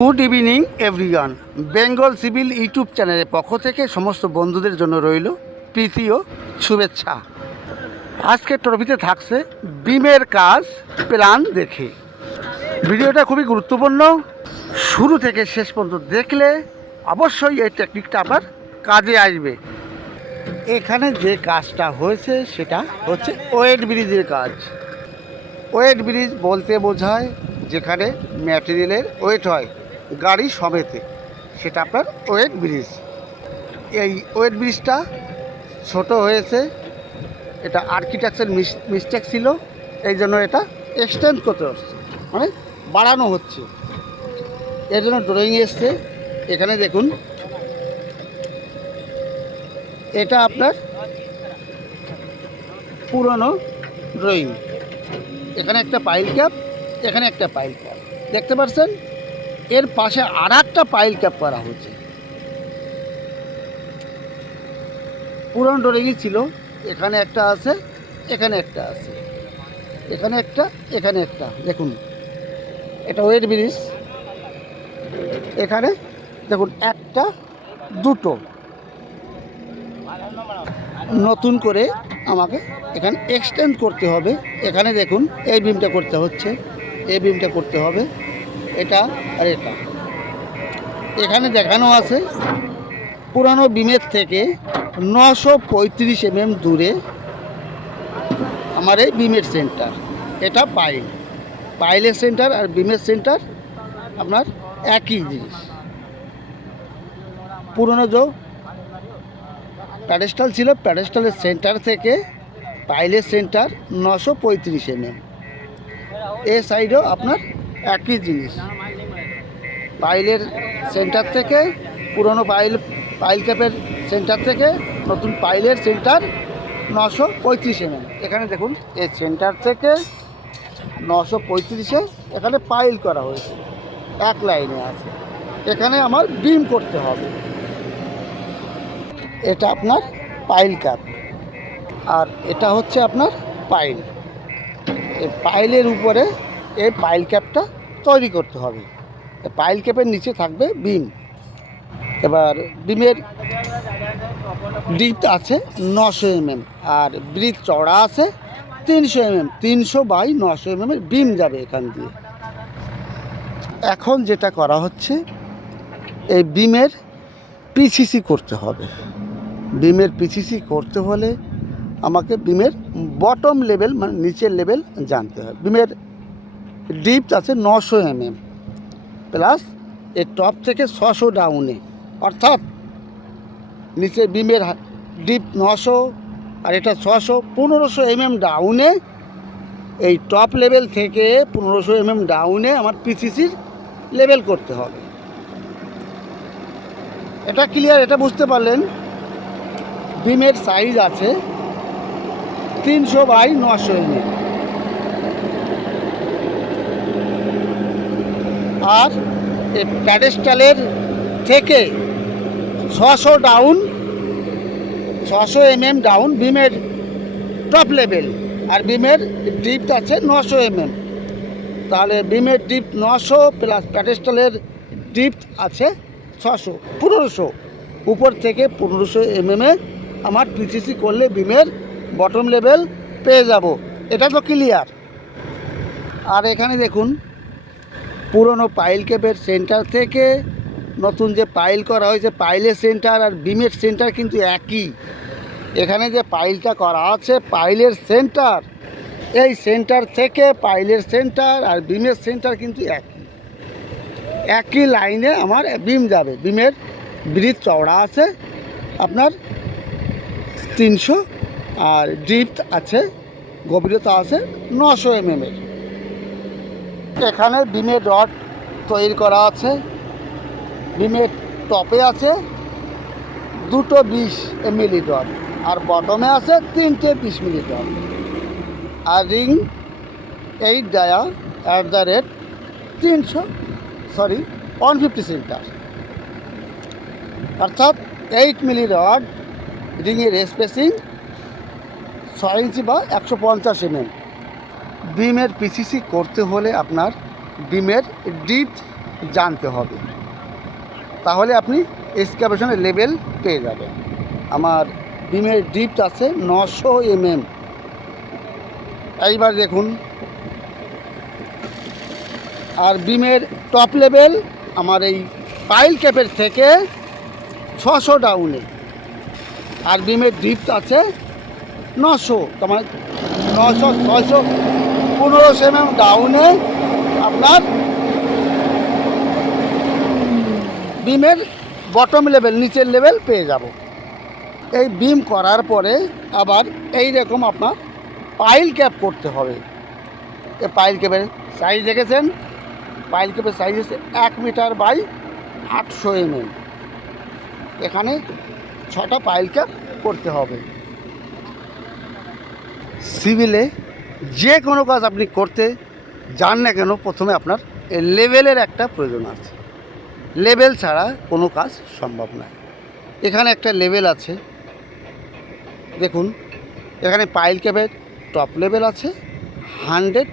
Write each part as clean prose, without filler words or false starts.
Good evening everyone. Bengal civil YouTube চ্যানেলের পক্ষ থেকে সমস্ত বন্ধুদের জন্য রইল প্রীতি ও শুভেচ্ছা। আজকের টপিকে থাকছে বিমের কাজ প্ল্যান দেখে। ভিডিওটা খুবই গুরুত্বপূর্ণ, শুরু থেকে শেষ পর্যন্ত দেখলে অবশ্যই এই টেকনিকটা আপনার কাজে আসবে। এখানে যে কাজটা হয়েছে সেটা হচ্ছে ওয়েট ব্রিজের কাজ। ওয়েট ব্রিজ বলতে বোঝায় যেখানে ম্যাটেরিয়ালের ওয়েট হয় গাড়ি সমেতে, সেটা আপনার ওয়েট ব্রিজ। এই ওয়েট ব্রিজটা ছোট হয়েছে, এটা আর্কিটেকচার মিস্টেক ছিল, এই জন্য এটা এক্সটেন্ড করতে হচ্ছে, মানে বাড়ানো হচ্ছে, এর জন্য ড্রয়িং এসছে। এখানে দেখুন, এটা আপনার পুরনো ড্রয়িং। এখানে একটা পাইল ক্যাপ, এখানে একটা পাইল ক্যাপ দেখতে পাচ্ছেন, এর পাশে আর একটা পাইল ক্যাপ করা হচ্ছে। পুরনো ড্রয়িংই ছিল, এখানে একটা আছে, এখানে একটা আছে, এখানে একটা, এখানে একটা। দেখুন এটা ওয়েট ব্রিজ, এখানে দেখুন একটা, দুটো। নতুন করে আমাকে এখানে এক্সটেন্ড করতে হবে। এখানে দেখুন এই বিমটা করতে হচ্ছে, এই বিমটা করতে হবে, এটা আর এটা। এখানে দেখানো আছে পুরানো বিমের থেকে 935 mm দূরে আমার এই বিমের সেন্টার। এটা পাইলের সেন্টার আর বিমের সেন্টার আপনার একই জিনিস। পুরনো যে প্যাডেস্টাল ছিল, প্যাডেস্টালের সেন্টার থেকে পাইলের সেন্টার 935 mm। এ সাইডেও আপনার একই জিনিস, পাইলের সেন্টার থেকে পুরনো পাইল ক্যাপের সেন্টার থেকে নতুন পাইলের সেন্টার 935 mm। এখানে দেখুন এই সেন্টার থেকে 935-এ এখানে পাইল করা হয়েছে, এক লাইনে আছে। এখানে আমার বিম করতে হবে। এটা আপনার পাইল ক্যাপ আর এটা হচ্ছে আপনার পাইল। এই পাইলের উপরে এই পাইল ক্যাপটা তৈরি করতে হবে। পাইল ক্যাপের নিচে থাকবে বিম। এবার বিমের ডিপ আছে 900 mm আর ব্রিজ চওড়া আছে 300 mm। 300/900 mm এর বিম যাবে এখান দিয়ে। এখন যেটা করা হচ্ছে, এই বিমের পিসিসি করতে হবে। বিমের পিসিসি করতে হলে আমাকে বিমের বটম লেভেল, মানে নিচের লেভেল জানতে হবে। বিমের ডিপ আছে 900 mm প্লাস এর টপ থেকে 600 ডাউনে, অর্থাৎ নিচে বিমের ডিপ 900 আর এটা 600, 1500 mm ডাউনে। এই টপ লেভেল থেকে 1500 mm ডাউনে আমার পিসিসির লেভেল করতে হবে। এটা ক্লিয়ার? এটা বুঝতে পারলেন? বিমের সাইজ আছে 300/900 mm আর এই প্যাডেস্টালের থেকে 600 ডাউন, 600 mm ডাউন বিমের টপ লেভেল, আর বিমের ডিপ আছে 900 mm। তাহলে বিমের ডিপ 900 প্লাস প্যাডেস্টালের ডিপ আছে 600, 1500। উপর থেকে 1500 mm আমার পিসিসি করলে বিমের বটম লেভেল পেয়ে যাব। এটা তো ক্লিয়ার? আর এখানে দেখুন, পুরনো পাইল ক্যাপের সেন্টার থেকে নতুন যে পাইল করা হয়েছে, পাইলের সেন্টার আর বিমের সেন্টার কিন্তু একই। এখানে যে পাইলটা করা আছে পাইলের সেন্টার, এই সেন্টার থেকে পাইলের সেন্টার আর বিমের সেন্টার কিন্তু একই লাইনে আমার বিম যাবে। বিমের ব্রিজ চওড়া আছে আপনার 300 আর ডিপ আছে, গভীরতা আছে 900 mm এর। এখানে বিমের রড তৈরি করা আছে। বিমের টপে আছে দুটো 20 মিলি রড আর বটমে আছে 3টে 20 মিলি রড আর রিং 8 ডায়া @150 সেন্টার, অর্থাৎ 8 মিলি রড, রিংয়ের স্পেসিং 6 ইঞ্চি বা 150 mm। বিমের পিসিসি করতে হলে আপনার বিমের ডিপ জানতে হবে, তাহলে আপনি এক্সকাভেশনের লেভেল পেয়ে যাবেন। আমার বিমের ডিপথ আছে 900 mm। এইবার দেখুন, আর বিমের টপ লেভেল আমার এই পাইল ক্যাপের থেকে 600 ডাউনে, আর বিমের ডিপথ আছে 900, তার মানে 900-615 mm ডাউনে আপনার বিমের বটম লেভেল, নিচের লেভেল পেয়ে যাব। এই বিম করার পরে আবার এই রকম আপনার পাইল ক্যাপ করতে হবে। এই পাইল ক্যাপের সাইজ দেখেছেন, পাইল ক্যাপের সাইজ হচ্ছে 1 মিটার বাই 800 mm। এখানে 6টা পাইল ক্যাপ করতে হবে। সিভিলে যে কোনো কাজ আপনি করতে যান না কেন, প্রথমে আপনার এই লেভেলের একটা প্রয়োজন আছে। লেভেল ছাড়া কোনো কাজ সম্ভব নয়। এখানে একটা লেভেল আছে, দেখুন এখানে পাইল ক্যাপের টপ লেভেল আছে 100.00,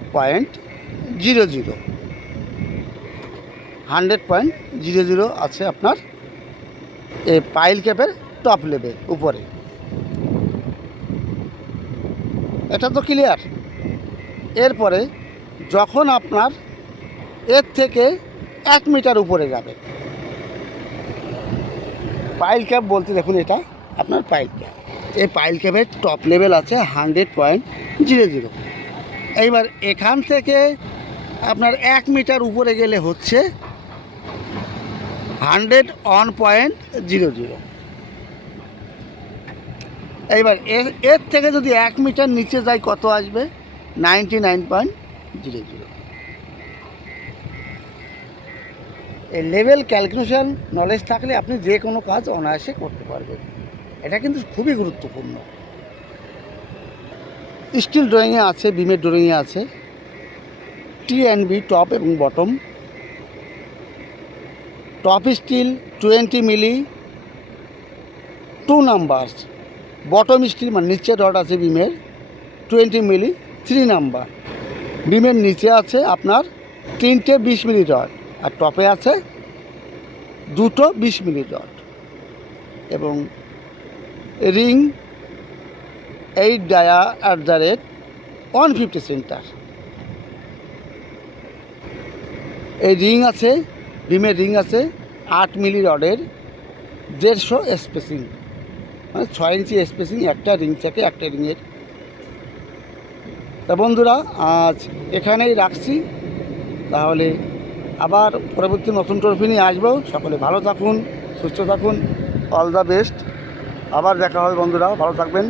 100.00 আছে আপনার এই পাইল ক্যাপের টপ লেভেল উপরে। এটা তো ক্লিয়ার। এরপরে যখন আপনার এর থেকে 1 মিটার উপরে যাবে, পাইল ক্যাপ বলতে দেখুন এটা আপনার পাইল ক্যাপ, এই পাইল ক্যাপের টপ লেভেল আছে 100.00। এইবার এখান থেকে আপনার 1 মিটার উপরে গেলে হচ্ছে 101.00। এইবার এর থেকে যদি 1 মিটার নিচে যায় কত আসবে? 99.00। এই লেভেল ক্যালকুলেশন নলেজ থাকলে আপনি যে কোনো কাজ অনায়াসে করতে পারবেন। এটা কিন্তু খুবই গুরুত্বপূর্ণ। স্টিল ড্রয়িংয়ে আছে, বিমের ড্রয়িংয়ে আছে TNB টপ এবং বটম। টপ স্টিল 20 মিলি 2 নাম্বারস, বটম স্টিল মানে নিচে রড আছে বিমের 20 মিলি 3 নাম্বার। বিমের নিচে আছে আপনার 3টে 20 মিলি রড, আর টপে আছে 2টো 20 মিলি রড, এবং রিং 8 ডায়া @ 150 সেন্টার। এই রিং আছে, বিমের রিং আছে 8 মিলি রডের 150 স্পেসিং, মানে 6 ইঞ্চি স্পেসিং একটা রিং থেকে একটা রিংয়ের। তা বন্ধুরা, আজ এখানেই রাখছি, তাহলে আবার পরবর্তী নতুন ট্রফি নিয়ে আসবো। সকলে ভালো থাকুন, সুস্থ থাকুন, অল দ্য বেস্ট। আবার দেখা হবে বন্ধুরা, ভালো থাকবেন।